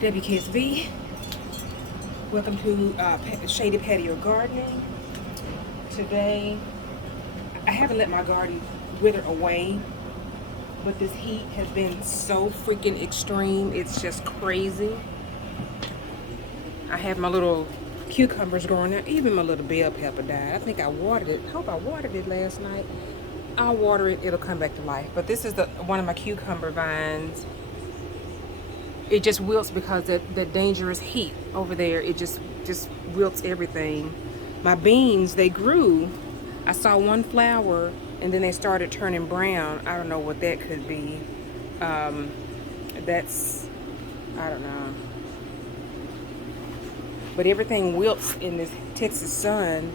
WKSB. Welcome to Shady Patio Gardening. Today, I haven't let my garden wither away, but this heat has been so freaking extreme. It's just crazy. I have my little cucumbers growing there. Even my little bell pepper died. I think I watered it. I hope I watered it last night. I'll water it. It'll come back to life. But this is one of my cucumber vines. It just wilts because that dangerous heat over there. It just wilts everything. My beans, they grew. I saw one flower and then they started turning brown. I don't know what that could be. I don't know. But everything wilts in this Texas sun.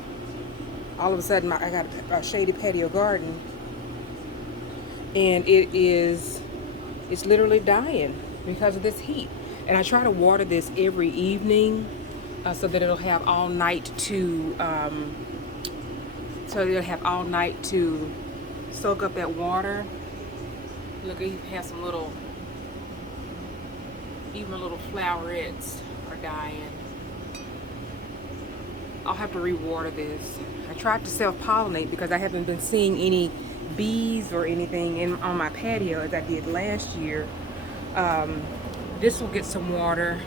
All of a sudden, I got a shady patio garden, and it's literally dying because of this heat. And I try to water this every evening so that it'll have all night to soak up that water. Look, you have some little, even little flowerets are dying. I'll have to re-water this. I tried to self-pollinate because I haven't been seeing any bees or anything on my patio as I did last year. This will get some water.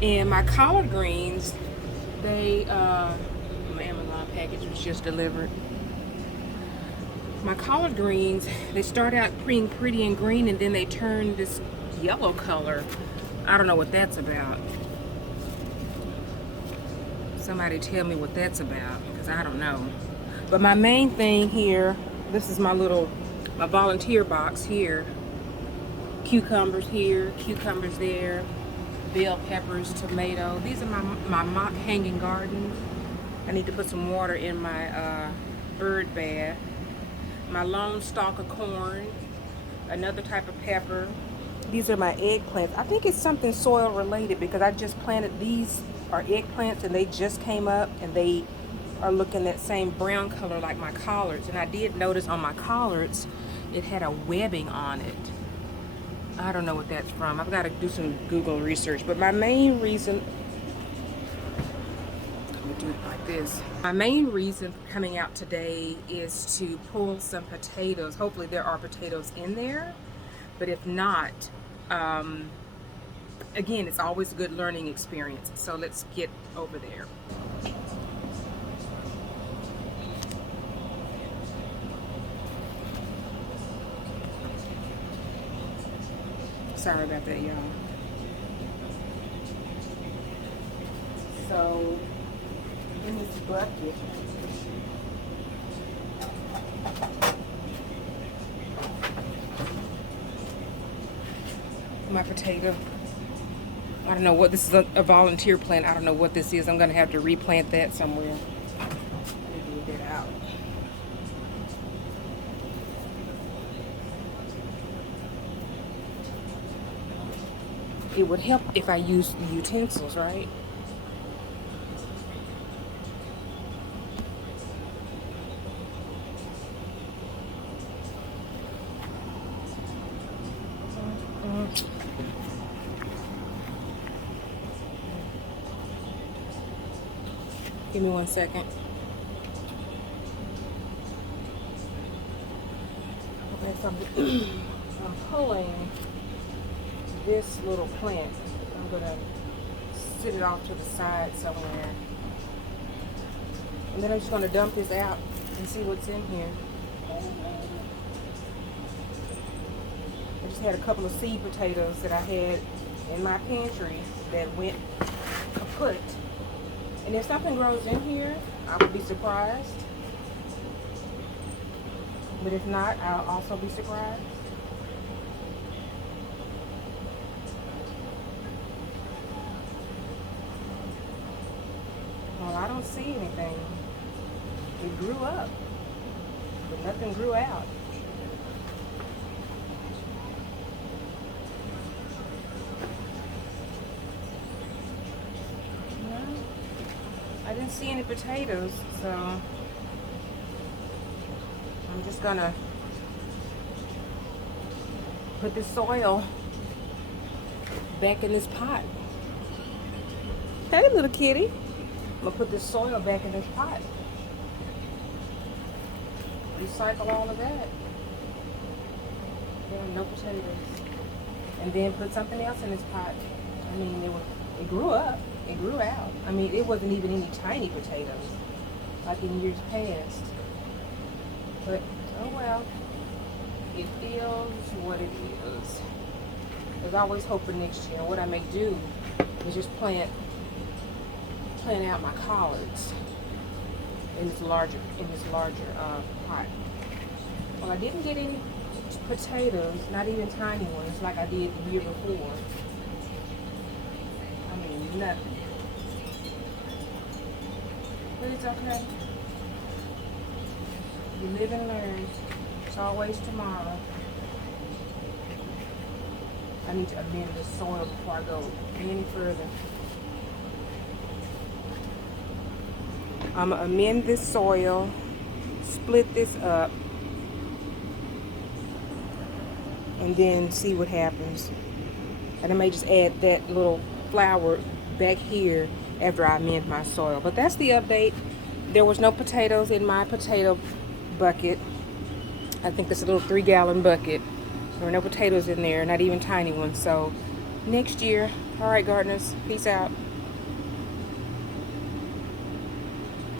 And my collard greens, my Amazon package was just delivered. My collard greens, they start out being pretty and green and then they turn this yellow color. I don't know what that's about. Somebody tell me what that's about, because I don't know. But my main thing here, this is my volunteer box here. Cucumbers here, cucumbers there, bell peppers, tomato. These are my mock hanging garden. I need to put some water in my bird bath. My lone stalk of corn, another type of pepper. These are my eggplants. I think it's something soil related because I just planted these are eggplants and they just came up and they are looking that same brown color like my collards. And I did notice on my collards it had a webbing on it. I don't know what that's from. I've got to do some Google research. But my main reason, let me do it like this. My main reason for coming out today is to pull some potatoes. Hopefully there are potatoes in there. But if not, again, it's always a good learning experience. So let's get over there. Sorry about that, y'all. So, in this bucket, my potato. I don't know what this is, a volunteer plant. I don't know what this is. I'm going to have to replant that somewhere. Let me get that out. It would help if I used the utensils, right? Give me 1 second. Okay, so I'm pulling this little plant. I'm gonna sit it off to the side somewhere. And then I'm just gonna dump this out and see what's in here. I just had a couple of seed potatoes that I had in my pantry that went kaput. And if something grows in here, I would be surprised. But if not, I'll also be surprised. Well, I don't see anything. It grew up, but nothing grew out. I didn't see any potatoes, so I'm just gonna put the soil back in this pot. Hey, little kitty. I'm gonna put this soil back in this pot. Recycle all of that. Damn, no potatoes. And then put something else in this pot. I mean, it grew up. It grew out. I mean, it wasn't even any tiny potatoes like in years past. But, oh well. It is what it is. There's always hope for next year. What I may do is just plant out my collards in this larger pot. Well, I didn't get any potatoes, not even tiny ones, like I did the year before. I mean, nothing. But it's okay. You live and learn. It's always tomorrow. I need to amend the soil before I go any further. I'm going to amend this soil, split this up, and then see what happens. And I may just add that little flower back here after I amend my soil. But that's the update. There was no potatoes in my potato bucket. I think that's a little 3-gallon bucket. There were no potatoes in there, not even tiny ones. So next year, all right, gardeners, peace out.